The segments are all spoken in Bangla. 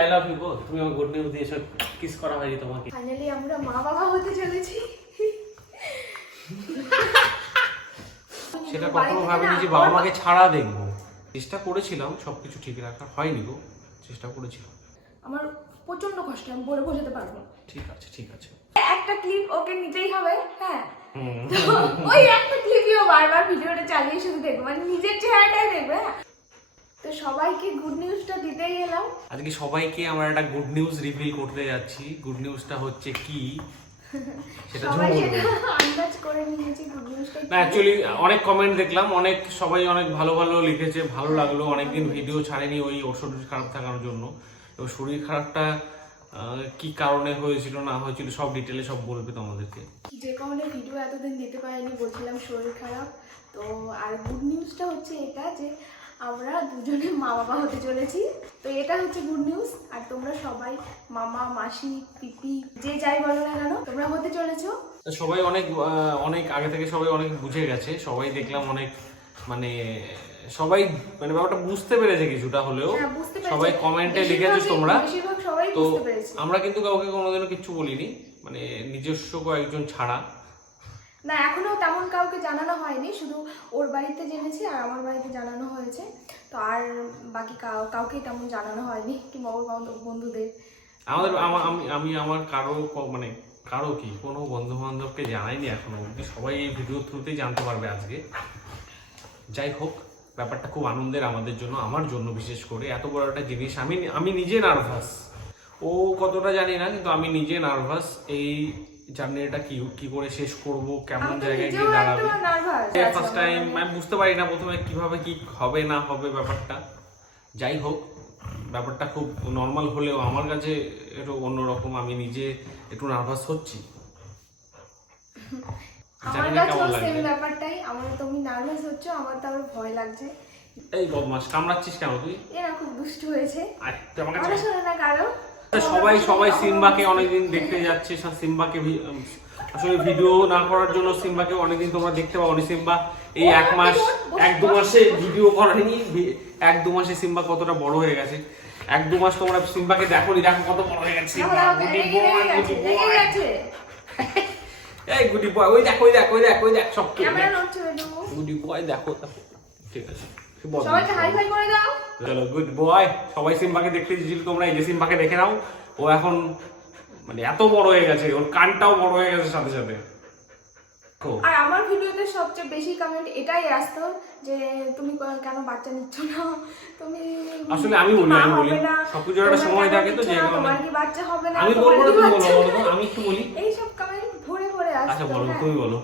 আই লাভ ইউ গো তুমি আমার গুড নিউজ দিয়েছ। কিস করা হয়নি তোমাকে। ফাইনালি আমরা মা বাবা হতে চলেছি। সেটা কখনো ভাবিনি যে বাবা মাকে ছাড়া দেখব। চেষ্টা করেছিলাম সবকিছু ঠিক রাখার হয়নি গো। চেষ্টা করেছিলাম। আমার প্রচণ্ড কষ্ট আমি বলে বোঝাতে পারব না। ঠিক আছে ঠিক আছে। একটা ক্লিপ ওকে নিতেই হবে হ্যাঁ। তো ওই একটা ক্লিপই ও বারবার ভিডিওটা চালিয়ে শুধু দেখবে মানে নিজের চেহারাটাই দেখবে হ্যাঁ? তো সবাইকে গুড নিউজটা দিতেই এলাম। আজকে সবাইকে আমরা একটা গুড নিউজ রিভিল করতে যাচ্ছি। গুড নিউজটা হচ্ছে কি? সেটা সবাই সেটা আন্দাজ করে নিয়েছি গুড নিউজটা না অ্যাকচুয়ালি অনেক কমেন্ট দেখলাম। অনেক সবাই অনেক ভালো ভালো লিখেছে ভালো লাগল। অনেকদিন ভিডিও ছাড়েনি ওই শরীর খারাপ থাকার জন্য। এবং শরীর খারাপটা কি কারণে হয়েছিল না হয়েছিল সব ডিটেলে সব বলবে তোমাদেরকে। যে কারণে ভিডিও এতদিন দিতে পারিনি বলছিলাম শরীর খারাপ। তো আর গুড নিউজটা হচ্ছে এটা যে আমরা দুজনে মা বাবা হতে চলেছি। তো এটা হচ্ছে গুড নিউজ আর তোমরা সবাই মামা মাসি পিপি যে যাই বলো না কেন তোমরা হতে চলেছো। সবাই অনেক অনেক আগে থেকে সবাই অনেক বুঝে গেছে। সবাই দেখলাম অনেক মানে সবাই মানে ব্যাপারটা বুঝতে পেরেছে কিছুটা হলেও। হ্যাঁ, বুঝতে সবাই কমেন্টে লিখেছো তোমরা। সবাই তো আমরা কিন্তু কাউকে কোনোদিনও কিছু বলিনি। মানে নিজস্ব কয়েকজন ছাড়া। না, এখনও তেমন কাউকে জানানো হয়নি, শুধু ওর বাড়িতে জেনেছি আর আমার বাড়িতে জানানো হয়েছে। তো আর বাকি কাউ- কাউকে তেমন জানানো হয়নি, কিংবা ওর বন্ধু- বন্ধুদের। আমাদের, আমি আমি আমার কারও মানে কারও কি, কোনো বন্ধু বান্ধবকে জানাইনি এখনও অবধি, সবাই এই ভিডিও থ্রুতেই জানতে পারবে আজকে। যাই হোক, ব্যাপারটা খুব আনন্দের আমাদের জন্য, আমার জন্য বিশেষ করে, এত বড় একটা জিনিস, আমি আমি নিজে নার্ভাস ও কতটা জানি না, কিন্তু আমি নিজে নার্ভাস এই জার্নিটা কি কি করে শেষ করব কেমন জায়গায় গিয়ে দাঁড়াবে? ফার্স্ট টাইম আমি বুঝতে পারি না প্রথমে কীভাবে কি হবে না হবে ব্যাপারটা। যাই হোক ব্যাপারটা খুব নর্মাল হলেও আমার কাছে একটু অন্যরকম আমি নিজে একটু নার্ভাস হচ্ছি। আমার কাছেও সেম ব্যাপারটাই। আমার তুমি নার্ভাস হচ্ছ আমার তো আবার ভয় লাগছে। এই বদমাস কামড়াচ্ছিস কেন তুই? এরা খুব দুষ্টু হয়েছে। তুই আমার শোনে না কারও। সবাই সবাই সিম্বাকে অনেকদিন দেখতে যাচ্ছে। সিম্বাকে আসলে ভিডিও না করার জন্য সিম্বাকে অনেকদিন তোমরা দেখতে পাও সিম্বা এই এক মাস এক দু মাসে ভিডিও করেনি এক দু মাসে সিম্বা কতটা বড় হয়ে গেছে। এক দু মাস তোমরা সিম্বাকে দেখো নি দেখো কত বড় হয়ে গেছে। এই গুডি বয় ওই দেখ ওই দেখ ওই দেখ ওই দেখ সব গুডি বয় দেখো ঠিক আছে। সবাইকে হাই ফাই করে দাও। চলো গুড বয় সবাই সিম্বাকে দেখতে তোমরা এই যে সিম্বাকে দেখে নাও ও এখন মানে এত বড় হয়ে গেছে ওর কানটাও বড় হয়ে গেছে সাথে সাথে। আর আমার ভিডিওতে সবচেয়ে বেশি কমেন্ট এটাই আসতো যে তুমি কেন বাচ্চা নিচ্ছ না? তুমি আসলে আমি বলি, আমি বলি। সবকিছু একটা সময় থাকে তো যে তোমার কি বাচ্চা হবে না? আমি বলব তুমি বলো? আমি একটু বলি। এইসব কমেন্ট ভরে ভরে আসতো আচ্ছা বলো। তুমি বলো।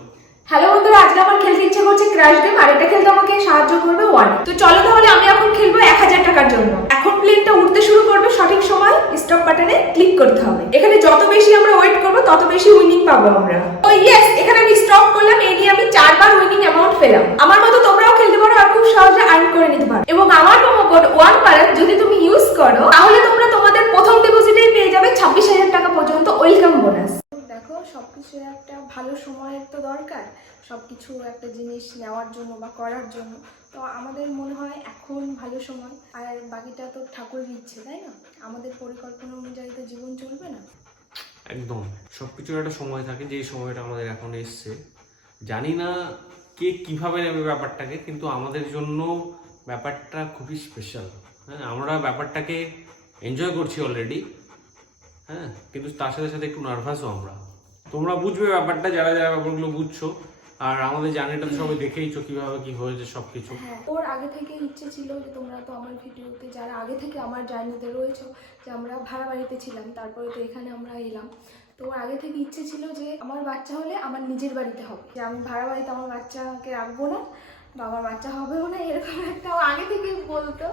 হ্যালো বন্ধুরা, আজকে আমার খেলতে ইচ্ছে করছে ক্রাশ গেম আর এটা খেলতে আমাকে সাহায্য করবে ওয়ান তো চলো তাহলে আমি এখন খেলব এক হাজার টাকার জন্য। এখন প্লেনটা উঠতে শুরু করবে সঠিক সময় স্টপ বাটনে ক্লিক করতে হবে। এখানে যত বেশি আমরা ওয়েট করব, তত বেশি উইনিং পাবো আমরা। ও ইয়েস এখানে আমি স্টপ করলাম, এই নিয়ে আমি চারবার উইনিং অ্যামাউন্ট পেলাম। আমার মতো তোমরাও খেলতে পারো আর খুব সহজে আর্ন করে নিতে পারো। এবং আমার প্রোমো কোড ওয়ান পারেন যদি তুমি ইউজ করো, তাহলে তোমরা তোমাদের প্রথম ডিপোজিটেই পেয়ে যাবে ছাব্বিশ হাজার টাকা পর্যন্ত ওয়েলকাম বোনাস দেখো, সবকিছু একটা ভালো সময়ের তো দরকার। সব কিছু একটা জিনিস নেওয়ার জন্য বা করার জন্য। তো আমাদের মনে হয় এখন ভালো সময়। আর বাকিটা তো ঠাকুর দিচ্ছে, তাই না? আমাদের পরিকল্পনা অনুযায়ী তো জীবন চলবে না। একদম। সব কিছুর একটা সময় থাকে যে সময়টা আমাদের এখন এসছে। জানি না কে কীভাবে নেবে ব্যাপারটাকে, কিন্তু আমাদের জন্য ব্যাপারটা খুবই স্পেশাল হ্যাঁ আমরা ব্যাপারটাকে এনজয় করছি অলরেডি হ্যাঁ কিন্তু তার সাথে সাথে একটু নার্ভাসও আমরা। তোমরা বুঝবে ব্যাপারটা যারা যারা ব্যাপারগুলো বুঝছ। আর আমাদের জার্নিটা সবাই দেখেইছো কীভাবে কি হয়েছে সবকিছু। হ্যাঁ ওর আগে থেকে ইচ্ছে ছিল যে তোমরা তো আমার ভিডিওতে যারা আগে থেকে আমার জার্নিতে রয়েছে যে আমরা ভাড়া বাড়িতে ছিলাম তারপরে তো এখানে আমরা এলাম। তো ওর আগে থেকে ইচ্ছে ছিল যে আমার বাচ্চা হলে আমার নিজের বাড়িতে হবে। যে আমি ভাড়া বাড়িতে আমার বাচ্চাকে রাখব না বা আমার বাচ্চা হবেও না এরকম একটা আগে থেকেই বলতো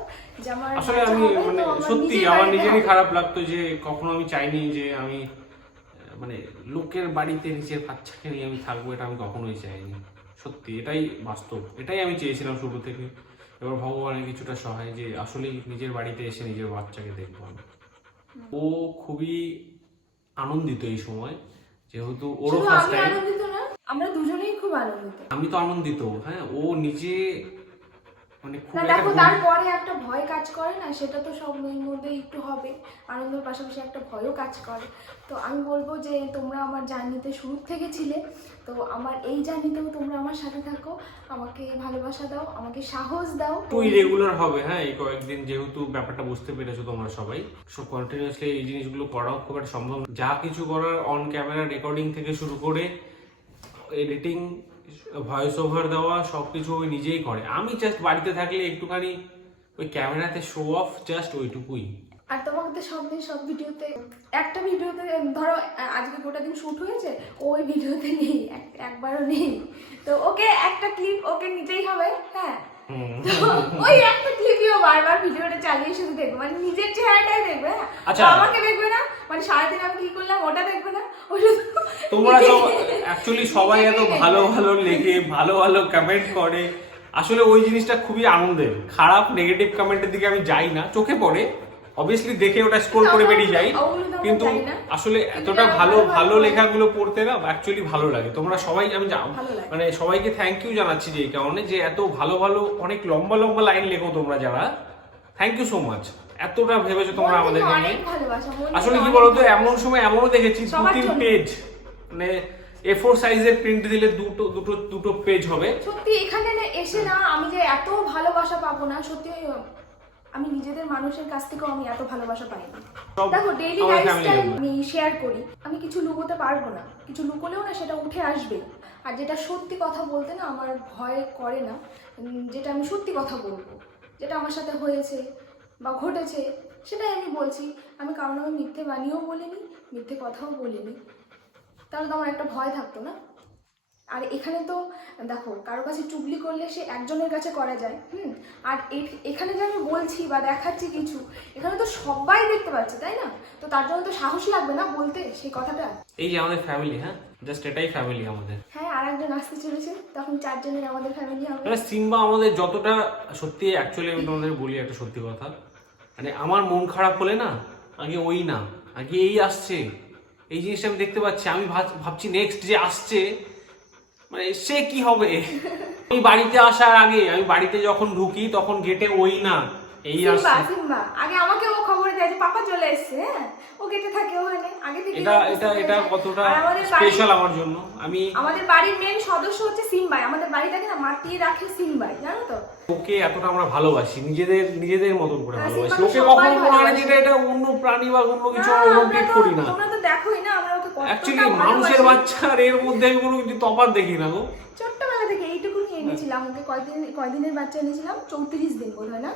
যে আমার আসলে আমি মানে সত্যি আমার নিজেরই খারাপ লাগতো যে কখনো আমি চাইনি যে আমি মানে লোকের বাড়িতে নিজের বাচ্চাকে নিয়ে আমি থাকব এটা আমি কখনোই চাইনি। সত্যি এটাই বাস্তব। এটাই আমি চেয়েছিলাম শুরু থেকে। এবার ভগবানের কিছুটা সহায় যে আসলেই নিজের বাড়িতে এসে নিজের বাচ্চাকে দেখব আমি। ও খুবই আনন্দিত এই সময় যেহেতু ওরও ফার্স্ট টাইম আমরা দুজনেই খুব আনন্দিত। আমি তো আনন্দিত হ্যাঁ ও নিজে মানে খুব দেখো তারপরে একটা ভয় কাজ করে না সেটা তো সব মধ্যে একটু হবে। আনন্দের পাশাপাশি একটা ভয়ও কাজ করে। তো আমি বলব যে তোমরা আমার জার্নিতে শুরু থেকে ছিলে তো আমার এই জার্নিতেও তোমরা আমার সাথে থাকো। আমাকে ভালোবাসা দাও আমাকে সাহস দাও। তুই রেগুলার হবে হ্যাঁ এই কয়েকদিন যেহেতু ব্যাপারটা বুঝতে পেরেছ তোমরা সবাই। সব কন্টিনিউয়াসলি এই জিনিসগুলো করাও খুব একটা সম্ভব যা কিছু করার অন ক্যামেরা রেকর্ডিং থেকে শুরু করে এডিটিং ভয়েস ওভার দেওয়া সব কিছু ওই নিজেই করে। আমি জাস্ট বাড়িতে থাকলে একটুখানি ওই ক্যামেরাতে শো অফ জাস্ট ওইটুকুই। আর তোমাকে তো সব দিন সব ভিডিওতে, একটা ভিডিওতে, ধরো, আজকে গোটা দিন শুট হয়েছে, ওই ভিডিওতে নেই, এক- একবারও নেই। তো ওকে একটা ক্লিপ ওকে নিতেই হবে হ্যাঁ? ওই একটা ক্লিপিও বারবার ভিডিওটা চালিয়ে শুধু দেখবে। মানে নিজের চেহারাটাই দেখবে হ্যাঁ? আচ্ছা। আমাকে দেখবে না মানে সারাদিন আমি কি করলাম ওটা দেখবে না তোমরা তো অ্যাকচুয়ালি সবাই এত ভালো ভালো লেখে ভালো ভালো কমেন্ট করে। আসলে ওই জিনিসটা খুবই আনন্দের। খারাপ নেগেটিভ কমেন্টের দিকে আমি যাই না চোখে পড়ে। অবভিয়াসলি দেখে ওটা স্ক্রোল করে বেরিয়ে যাই কিন্তু আসলে এতটা ভালো ভালো লেখাগুলো পড়তে না অ্যাকচুয়ালি ভালো লাগে। তোমরা সবাই আমি যা- ভালো লাগে। মানে সবাইকে থ্যাংক ইউ জানাচ্ছি যে এই কারণে যে এত ভালো ভালো অনেক লম্বা লম্বা লাইন লেখো তোমরা যারা। থ্যাংক ইউ সো মাচ এতটা ভেবেছো তোমরা আমাদের থেকে আমাদেরকে নিয়ে। অনেক ভালোবাসা মন আসলে কি বলতো এমন সময় এমনও দেখেছি দু তিন পেজ মানে এ ফোর সাইজের প্রিন্ট দিলে দুটো দুটো দুটো পেজ হবে। সত্যি এখানে না এসে না আমি যে এত ভালোবাসা পাবো না সত্যি আমি নিজেদের মানুষের কাছ থেকেও আমি এত ভালোবাসা পাইনি। দেখো ডেইলি লাইফস্টাইল আমি শেয়ার করি। আমি কিছু লুকোতে পারব না। কিছু লুকোলেও না সেটা উঠে আসবে। আর যেটা সত্যি কথা বলতে না আমার ভয় করে না যেটা আমি সত্যি কথা বলব যেটা আমার সাথে হয়েছে বা ঘটেছে সেটাই আমি বলছি। আমি কারণ আমি মিথ্যে বানিয়েও বলিনি মিথ্যে কথাও বলিনি। তাহলে তো আমার একটা ভয় থাকতো না? আর এখানে তো দেখো কারও কাছে চুগলি করলে সে একজনের কাছে করা যায় হুম? আর এখানে যে আমি বলছি বা দেখাচ্ছি কিছু এখানে তো সবাই দেখতে পাচ্ছে তাই না? তো তার জন্য তো সাহস লাগবে না বলতে সেই কথাটা? এই যে আমাদের ফ্যামিলি হ্যাঁ? জাস্ট এটাই ফ্যামিলি আমাদের। হ্যাঁ আর একজন আসতে চলেছে তখন চারজনের আমাদের ফ্যামিলি হবে। মানে সিম্বা আমাদের যতটা সত্যি অ্যাকচুয়ালি আমি তোমাদের বলি একটা সত্যি কথা। মানে আমার মন খারাপ হলে না আগে ওই না আগে এই আসছে। এই জিনিসটা আমি দেখতে পাচ্ছি আমি ভাব- ভাবছি নেক্সট যে আসছে মানে সে কি হবে? আমি বাড়িতে আসার আগে, আমি বাড়িতে যখন ঢুকি, তখন গেটে ওই না। এই সিম্বা আসছে সিম্বা আগে আমাকে ও খবর দেয় যে পাপা চলে এসছে হ্যাঁ? ও গেটে থাকে ওখানে। আগে থেকে এটা এটা এটা কতটা আমাদের বাড়ির- স্পেশাল আমার জন্য। আমি আমাদের বাড়ির মেন সদস্য হচ্ছে সিম্বাই। আমাদের বাড়িটাকে না মাতিয়ে রাখে সিম্বাই জানো তো? ওকে এতটা আমরা ভালোবাসি। নিজেদের নিজেদের মতন করে হ্যাঁ, ভালোবাসি। ওকে কখনো মনে হয় না এটা অন্য প্রাণী বা অন্য কিছু আমরা করি না। তোমরা তো দেখোই না আমরা ওকে অ্যাকচুয়ালি মানুষের। বাচ্চা আর এর মধ্যে আমি কোনো কিছু তফাৎ দেখি না গো। ছোট্টবেলা থেকে এইটুকুনি এনেছিলাম। ওকে কয়দিন কয়দিনের বাচ্চা এনেছিলাম? চৌত্রিশ দিন বোধ হয় না?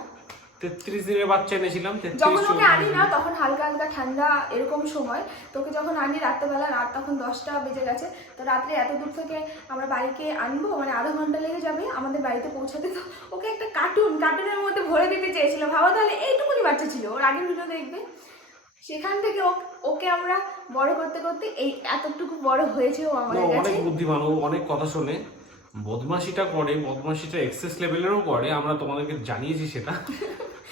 তেত্রিশ দিনের বাচ্চা এনেছিলাম যখন ওকে আনি না তখন হালকা হালকা ঠান্ডা এরকম সময় তোকে যখন আনি রাত্রেবেলা রাত তখন দশটা বেজে গেছে তো রাত্রে এত দূর থেকে আমরা বাড়িকে আনব মানে আধা ঘণ্টা লেগে যাবে আমাদের বাড়িতে পৌঁছাতে তো ওকে একটা কার্টুন কার্টুনের মধ্যে ভরে দিতে চেয়েছিল। ভাবা তাহলে এইটুকুনি বাচ্চা ছিল ওর আগের ভিডিও দেখবে। সেখান থেকে ওকে আমরা বড় করতে করতে এই এতটুকু বড় হয়েছে ও আমাদের অনেক বুদ্ধিমান ও অনেক কথা শোনে। বদমাশিটা করে বদমাশিটা এক্সেস লেভেলেরও করে আমরা তোমাদেরকে জানিয়েছি সেটা।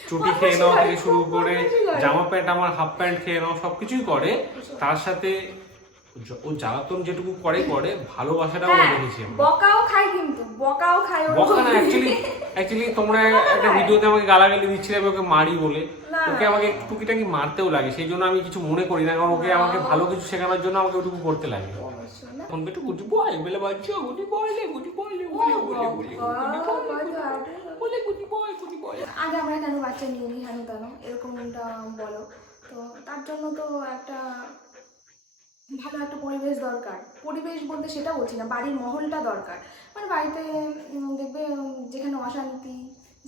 চুটি খেয়ে নাও থেকে শুরু করে জামা প্যান্ট আমার হাফ প্যান্ট খেয়ে নেওয়া সবকিছুই করে। তার সাথে ও জ্বালাতন যেটুকু করে করে ভালোবাসাটাও হ্যাঁ দেখেছি বকাও খায় কিন্তু বকাও খায় বকা না অ্যাকচুয়ালি অ্যাকচুয়ালি তোমরা একটা ভিডিওতে আমাকে গালাগালি দিচ্ছিলে ওকে মারি বলে। ওকে আমাকে টুকিটাকি মারতেও লাগে সেই জন্য আমি কিছু মনে করি না কারণ ওকে আমাকে ভালো কিছু শেখানোর জন্য আমাকে ওটুকু করতে লাগে। একটু গুটি বয়, বেলে বাচ্চা গুটি বলে গুটি বলে বলে বলে বলে বলে গুটি বয় গুটি বয় আগে আমরা কেন বাচ্চা নিয়ে নিই হেন তেন এরকমটা বলো। তো তার জন্য তো একটা ভালো একটা পরিবেশ দরকার। পরিবেশ বলতে সেটা বলছি না, বাড়ির মহলটা দরকার। মানে বাড়িতে দেখবে যেখানে অশান্তি,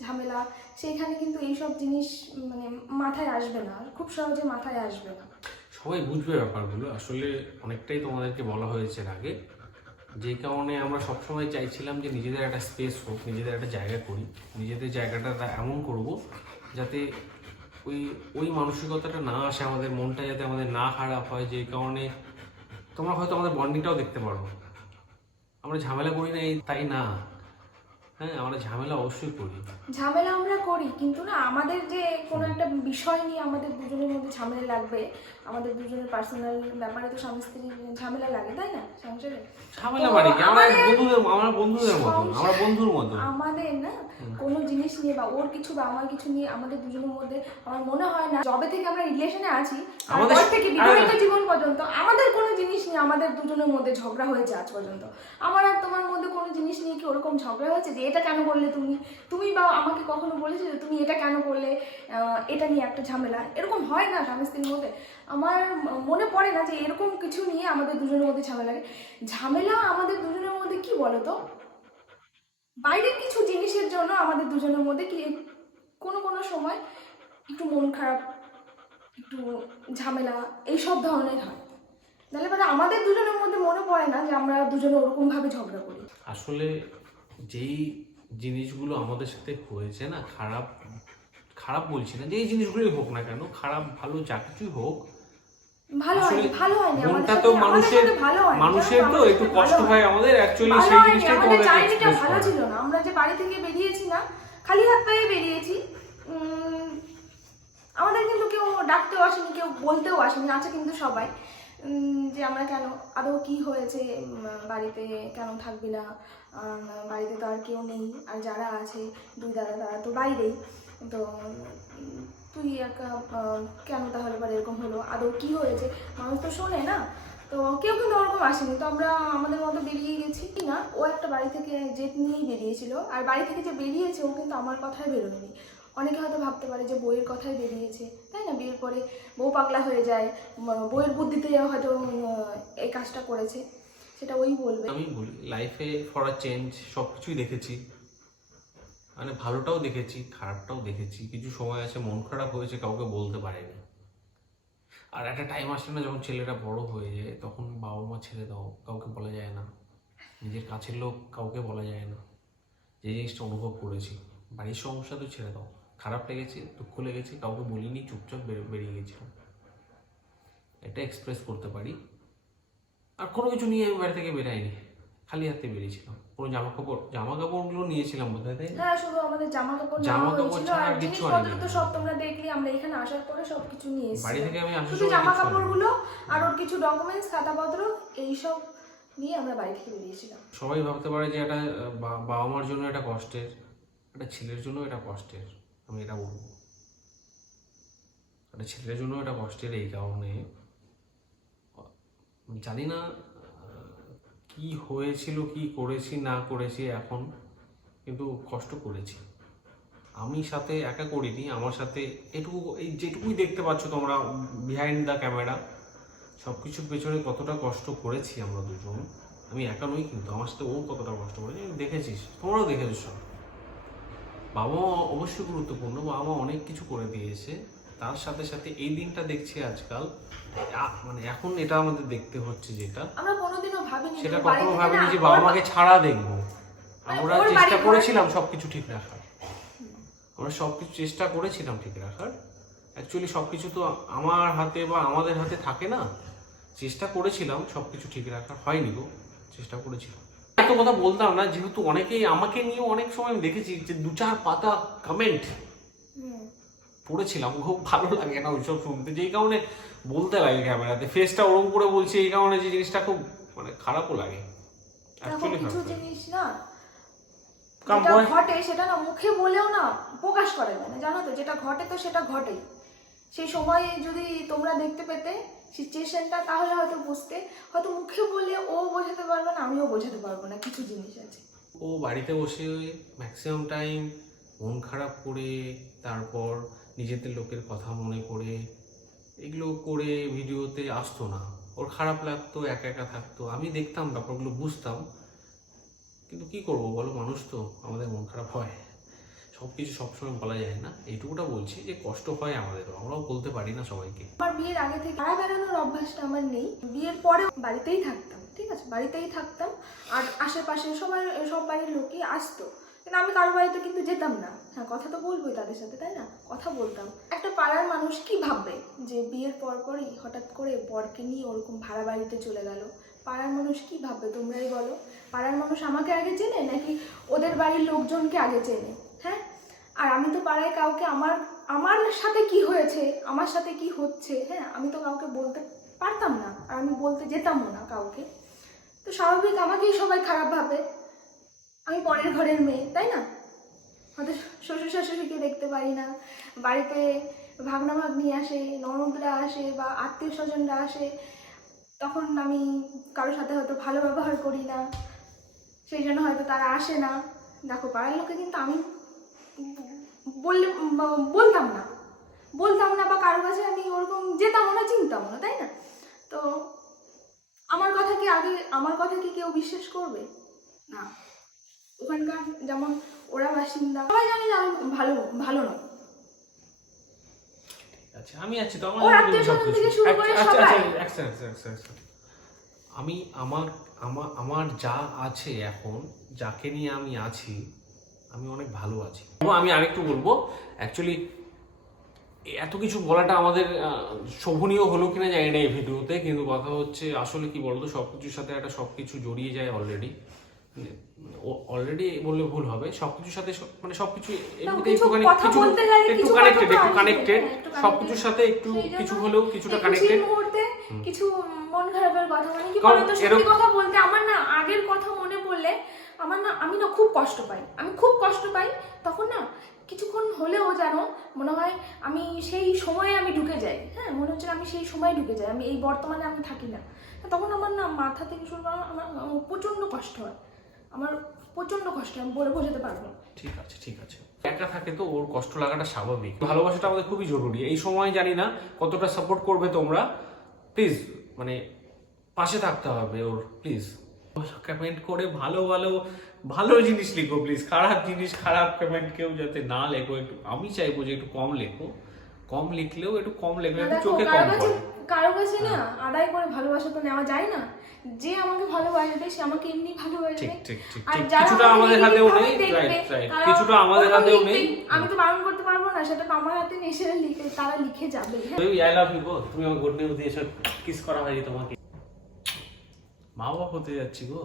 ঝামেলা, সেইখানে কিন্তু এইসব জিনিস মানে মাথায় আসবে না খুব সহজে মাথায় আসবে না। সবাই বুঝবে ব্যাপারগুলো। আসলে অনেকটাই তোমাদেরকে বলা হয়েছে আগে। যে কারণে আমরা সবসময় চাইছিলাম যে নিজেদের একটা স্পেস হোক, নিজেদের একটা জায়গা করি। নিজেদের জায়গাটা এমন করব যাতে ওই ওই মানসিকতাটা না আসে, আমাদের মনটা যাতে আমাদের না খারাপ হয়। যে কারণে তোমরা হয়তো আমাদের বন্ডিংটাও দেখতে পারো। আমরা ঝামেলা করি না এই তাই না? হ্যাঁ আমরা ঝামেলা অবশ্যই করি। ঝামেলা আমরা করি কিন্তু না আমাদের যে কোনো একটা বিষয় নিয়ে আমাদের দুজনের মধ্যে ঝামেলা লাগবে আমাদের দুজনের পার্সোনাল ব্যাপারে তো স্বামী স্ত্রীর ঝামেলা লাগে তাই না সংসারে? ঝামেলা মানে কি? আমরা আমাদের বন্ধুদের আমরা বন্ধুদের মতো আমরা বন্ধুর মতো আমাদের না কোনো জিনিস নিয়ে বা ওর কিছু বা আমার কিছু নিয়ে আমাদের দুজনের মধ্যে আমার মনে হয় না যবে থেকে আমরা রিলেশনে আছি আমাদের- থেকে বিবাহিত জীবন পর্যন্ত আমাদের কোনো জিনিস নিয়ে আমাদের দুজনের মধ্যে ঝগড়া হয়েছে আজ পর্যন্ত। আমার আর তোমার মধ্যে কোনো জিনিস নিয়ে কি ওরকম ঝগড়া হয়েছে যে এটা কেন করলে তুমি? তুমি বা আমাকে কখনো বলেছ যে তুমি এটা কেন করলে এটা নিয়ে একটা ঝামেলা। এরকম হয় না স্বামী স্ত্রীর মধ্যে। আমার মনে পড়ে না যে এরকম কিছু নিয়ে আমাদের দুজনের মধ্যে ঝামেলা লাগে। ঝামেলা আমাদের দুজনের মধ্যে কি বলো তো বাইরের কিছু জিনিসের জন্য আমাদের দুজনের মধ্যে কি কোনো কোনো সময় একটু মন খারাপ, একটু ঝামেলা এইসব ধরনের হয়। নাহলে মানে আমাদের দুজনের মধ্যে মনে পড়ে না যে আমরা দুজনে ওরকম ভাবে ঝগড়া করি। আসলে যেই জিনিসগুলো আমাদের সাথে হয়েছে না খারাপ খারাপ বলছি না যেই জিনিসগুলোই হোক না কেন খারাপ ভালো যা কিছুই হোক ভালো ভালো আমাদের মনটা তো মানুষের সাথে ভালো হয়নি মানুষের তো একটু কষ্ট হয় আমাদের অ্যাকচুয়ালি সেই হয়নি, তোমাদের ভালো ছিল না আমরা যে বাড়ি থেকে বেরিয়েছি না খালি হাত পায়ে বেরিয়েছি উম, আমাদের কিন্তু কেউ ডাকতেও আসেনি কেউ বলতেও আসেনি আছে কিন্তু সবাই। যে আমরা কেন, আদৌ কি হয়েছে বাড়িতে কেন থাকবি না? বাড়িতে তো আর কেউ নেই, আর যারা আছে, দুই দাদা, তারা তো বাইরেই। তো, তুই একা কেন তাহলে এবার এরকম হলো? আদৌ কি হয়েছে? মানুষ তো শোনে না। তো কেউ কিন্তু ওরকম আসেনি। তো আমরা, আমাদের মতো বেরিয়ে গেছি কি না? ও একটা বাড়ি থেকে জেট নিয়েই বেরিয়েছিল। আর বাড়ি থেকে যে বেরিয়েছে, ও কিন্তু আমার কথাই বেরোয়নি। অনেকে হয়তো ভাবতে পারে যে বইয়ের কথাই বেরিয়েছে, তাই না? বিয়ের পরে বউ পাগলা হয়ে যায় বইয়ের বুদ্ধিতে হয়তো এই কাজটা করেছে, সেটা ওই বলবে। আমি বলি লাইফে ফর আ চেঞ্জ সব কিছুই দেখেছি। মানে ভালোটাও দেখেছি, খারাপটাও দেখেছি। কিছু সময় আছে, মন খারাপ হয়েছে, কাউকে বলতে পারেনি। আর একটা টাইম আসে না, যখন ছেলেটা বড় হয়ে যায়, তখন বাবা মা ছেড়ে দাও, কাউকে বলা যায় না। নিজের কাছের লোক কাউকে বলা যায় না। যে জিনিসটা অনুভব করেছি, বাড়ির সমস্যা তো ছেড়ে দাও। খারাপ লেগেছে দুঃখ লেগেছে কাউকে বলিনি চুপচাপ বেরিয়ে গেছিলাম। এটা এক্সপ্রেস করতে পারি। আর কোনো কিছু নিয়ে আমি বাড়ি থেকে বেরাইনি খালি হাতে বেরিয়েছিলাম। কোনো জামা কাপড় জামা কাপড়গুলো নিয়েছিলাম বোধহয় তাই না? হ্যাঁ শুধু আমাদের জামা কাপড় জামা কাপড় ছাড়া আর কিচ্ছু আনিনি। তো সব তোমরা দেখলি আমরা এখানে আসার পরে সব কিছু নিয়ে বাড়ি থেকে আমি শুধু জামা। কাপড়গুলো আর ওর কিছু ডকুমেন্টস খাতাপত্র এইসব নিয়ে আমরা বাড়ি থেকে বেরিয়েছিলাম। সবাই ভাবতে পারে যে এটা বাবা মার জন্য এটা কষ্টের একটা ছেলের জন্য এটা কষ্টের। আমি এটা বলব। একটা ছেলের জন্য এটা কষ্টের এই কারণে। জানি না, কি হয়েছিল, কি করেছি, না করেছি এখন, কিন্তু কষ্ট করেছি। আমি সাথে একা করিনি, আমার সাথে এটুকু, এই যেটুকুই দেখতে পাচ্ছ তোমরা বিহাইন্ড দ্য ক্যামেরা সব কিছুর পেছনে কতটা কষ্ট করেছি আমরা দুজন। আমি একা নই কিন্তু, আমার সাথে ও কতটা কষ্ট করেছে, দেখেছিস, তোমরাও দেখেছ সব। বাবা মা অবশ্যই গুরুত্বপূর্ণ বাবা মা অনেক কিছু করে দিয়েছে। তার সাথে সাথে এই দিনটা দেখছি আজকাল মানে এখন এটা আমাদের দেখতে হচ্ছে যেটা। আমরা কোনোদিনও ভাবিনি সেটা কখনো ভাবিনি যে বাবা মাকে ছাড়া দেখব। মানে আমরা চেষ্টা করেছিলাম সবকিছু ঠিক রাখার। আমরা সবকিছু চেষ্টা করেছিলাম ঠিক রাখার। অ্যাকচুয়ালি সবকিছু তো আমার হাতে বা আমাদের হাতে থাকে না। চেষ্টা করেছিলাম সবকিছু ঠিক রাখার। হয়নি গো চেষ্টা করেছিলাম। এত কথা বলতাম না যেহেতু অনেকেই আমাকে নিয়ে অনেক সময় আমি দেখেছি যে দু চার পাতা কমেন্ট পড়েছিলাম খুব ভালো লাগে না ওইসব শুনতে যেই কারণে বলতে লাগে ক্যামেরাতে। ফেসটা ওরকম করে বলছি এই কারণে যে জিনিসটা খুব মানে খারাপও লাগে। কিছু জিনিস না। যেটা ঘটে সেটা না মুখে বলেও না প্রকাশ করা যায় না। জানো তো যেটা ঘটে তো সেটা ঘটেই। সেই সময় যদি তোমরা দেখতে পেতে সিচুয়েশনটা তাহলে হয়তো বুঝতে, হয়তো মুখে বলে ও বোঝাতে পারবে না, আমিও বোঝাতে পারব না, কিছু জিনিস আছে। ও বাড়িতে বসে ম্যাক্সিমাম টাইম মন খারাপ করে, তারপর নিজেদের লোকের কথা মনে করে, এগুলো করে ভিডিওতে আসতো না। ওর খারাপ লাগতো, একা একা থাকতো, আমি দেখতাম, ব্যাপারগুলো বুঝতাম। কিন্তু কি করব বলো, মানুষ তো আমাদের মন খারাপ হয়। সব কিছু সবসময় বলা যায় না। এইটুকুটা বলছি যে কষ্ট হয় আমাদেরও। আমরাও বলতে পারি না সবাইকে। আমার বিয়ের আগে থেকে পাড়া বেড়ানোর অভ্যাসটা আমার নেই। বিয়ের পরে বাড়িতেই থাকতাম, ঠিক আছে? বাড়িতেই থাকতাম। আর আশেপাশে সবাই সব বাড়ির লোকই আসতো। কিন্তু আমি কারও বাড়িতে কিন্তু যেতাম না। হ্যাঁ কথা তো বলবোই তাদের সাথে, তাই না? কথা বলতাম। একটা পাড়ার মানুষ কি ভাববে যে বিয়ের পর পরই হঠাৎ করে বরকে নিয়ে ওরকম ভাড়া বাড়িতে চলে গেল? পাড়ার মানুষ কি ভাববে তোমরাই বলো? পাড়ার মানুষ আমাকে আগে চেনে নাকি ওদের বাড়ির লোকজনকে আগে চেনে? হ্যাঁ? আর আমি তো পাড়ায় কাউকে আমার আমার সাথে কি হয়েছে, আমার সাথে কি হচ্ছে হ্যাঁ? আমি তো কাউকে বলতে পারতাম না, আর আমি বলতে যেতামও না কাউকে। তো স্বাভাবিক আমাকেই সবাই খারাপ ভাবে। আমি পরের ঘরের মেয়ে, তাই না? হয়তো শ্বশুর শাশুড়িকে দেখতে পারি না, বাড়িতে ভাগনা ভাগ্নি আসে, ননদরা আসে বা আত্মীয় স্বজনরা আসে, তখন আমি কারোর সাথে হয়তো ভালো ব্যবহার করি না। সেই জন্য হয়তো তারা আসে না। দেখো, পাড়ার লোকে কিন্তু আমি বললে বলতাম না বলতাম না বা কারোর কাছে আমি ওরকম যেতাম না চিনতাম না তাই না তো আমার কথা কি আগে আমার কথা কি কেউ বিশ্বাস করবে না ওখানকার যেমন ওরা বাসিন্দা সবাই জানে যে আমি ভালো ভালো নয় আচ্ছা আমি আছি তো আমার ওর জানা আত্মীয় সবকিছু। স্বজন থেকে শুরু করে আচ্ছা, আচ্ছা, সবাই। আচ্ছা, আচ্ছা, আচ্ছা, আচ্ছা, আচ্ছা। আমি আমার আমার আমার যা আছে এখন যাকে নিয়ে আমি আছি আমি অনেক ভালো আছি। আমি আরেকটু বলব অ্যাকচুয়ালি এত কিছু বলাটা আমাদের শোভনীয় হলো কিনা জানি না এই ভিডিওতে কিন্তু কথা হচ্ছে আসলে কি বলতো সবকিছুর সাথে একটা সবকিছু জড়িয়ে যায় অলরেডি অলরেডি বললে ভুল হবে সবকিছুর সাথে মানে সবকিছু কিছু একটুখানি কিছু একটু কানেক্টেড একটু কানেক্টেড হ্যাঁ, একটু সবকিছুর সাথে একটু কিছু হলেও কিছুটা কানেক্টেড কিছু মন খারাপের কথা মানে কি বলতো সত্যি কথা বলতে আমার না আগের কথা মনে পড়লে আমার না, আমি না খুব কষ্ট পাই। আমি খুব কষ্ট পাই, তখন না কিছুক্ষণ হলেও যেন মনে হয় আমি সেই সময়ে আমি ঢুকে যাই। হ্যাঁ মনে হচ্ছে আমি সেই সময় ঢুকে যাই, আমি এই বর্তমানে আমি থাকি না। তখন আমার না মাথা থেকে শুরু করে আমার প্রচণ্ড কষ্ট হয়। আমার প্রচণ্ড কষ্ট আমি বলে বোঝাতে পারব ঠিক আছে ঠিক আছে। একা থাকে তো, ওর কষ্ট লাগাটা স্বাভাবিক। ভালোবাসাটা আমাদের খুবই জরুরি। এই সময় জানি না কতটা সাপোর্ট করবে তোমরা। প্লিজ মানে পাশে থাকতে হবে ওর প্লিজ কমেন্ট করে ভালো ভালো ভালো জিনিস লিখো প্লিজ খারাপ জিনিস খারাপ কমেন্ট কেউ যাতে না লেখো একটু আমি চাইব যে একটু কম লেখো। কম লিখলেও একটু কম লেখো একটু চোখে কম কারও কাছে না আদায় করে ভালোবাসা তো নেওয়া যায় না। যে আমাকে ভালোবাসবে সে আমাকে এমনি ভালোবাসবে। ঠিক ঠিক ঠিক আর যারা কিছুটা আমাদের হাতেও নেই। কিছুটা আমাদের হাতেও নেই। আমি তো বারণ করতে পারব না সেটা তো আমার হাতে নেই সেটা লিখে তারা লিখে যাবে হ্যাঁ। আই লাভ ইউ গো তুমি আমার গুড নিউজ দিয়েছ কিস করা হয়নি তোমাকে। মা বাবা হতে যাচ্ছি গো।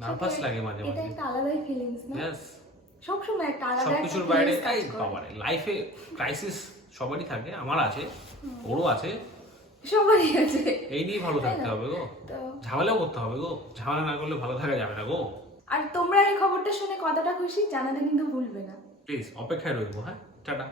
নার্ভাস লাগে মাঝে মাঝে। এটা একটা আলাদাই ফিলিংস না? ইয়েস সবসময় একটা আলাদা সবকিছুর বাইরে এই বাবারে লাইফে ক্রাইসিস সবারই থাকে আমার আছে ওরও আছে। সবারই আছে। এই নিয়ে ভালো থাকতে হবে গো। তো ঝামেলাও করতে হবে গো। ঝামেলা না করলে ভালো থাকা যাবে না গো। আর তোমরা এই খবরটা শুনে কতটা খুশি জানাতে কিন্তু ভুলবে না। প্লিজ অপেক্ষায় রইবো হ্যাঁ? টাটা।